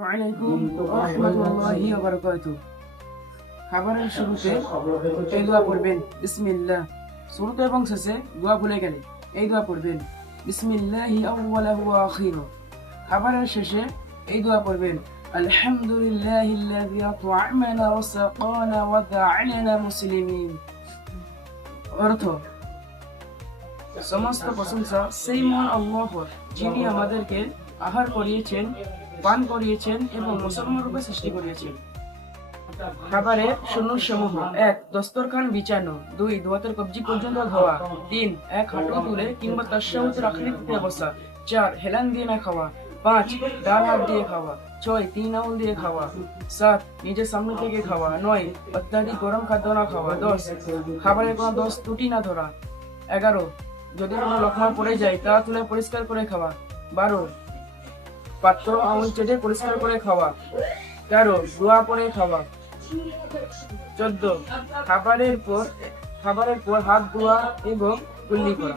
ওয়ালাইকুম রাহমাতুল্লাহি ওয়া বারাকাতুহু। খাবারের শুরুতে এই দোয়া পড়বেন, বিসমিল্লাহ। শুরুতে এবং শেষে দোয়া ভুলে গেলে এই দোয়া পড়বেন, বিসমিল্লাহি আউওয়ালাহু ওয়া আখিরু। খাবারের শেষে এই দোয়া পড়বেন, আলহামদুলিল্লাহিল্লাযী আত'আমানা ওয়া সাকানা ওয়া জা'আলানা মুসলিমিন। অর্থ: সমস্ত প্রশংসা সেই মহান আল্লাহর, যিনি আমাদেরকে আহার করিয়েছেন, পান করিয়েছেন এবং মুসলমান রূপে সৃষ্টি করিয়েছেন। খাবারের সুন্নতসমূহ: ১. দস্তরখান বিছানো। ২. দোয়াতের কবজি পর্যন্ত ধোয়া। ৩. এক হাঁটু তুলে কিংবা তাশাহুদের আকৃতিতে বসা। ৪. হেলান দিয়ে না খাওয়া। ৫. ডান হাত দিয়ে খাওয়া। ৬. ৩ আঙুল দিয়ে খাওয়া। ৭. নিজের সামনে থেকে খাওয়া। ৯. অত্যাধিক গরম খাদ্য না খাওয়া। ১০. খাবারের কোনো দোষ ত্রুটি না ধরা। ১১. যদি কোনো লোকমা পড়ে যায় তা তুলে পরিষ্কার করে খাওয়া। ১২. পাত্র আঙুল চেটে পরিষ্কার করে খাওয়া। ১৩. দোয়া পরে খাওয়া। ১৪. খাবারের পর হাত ধোয়া এবং কুল্লি করা।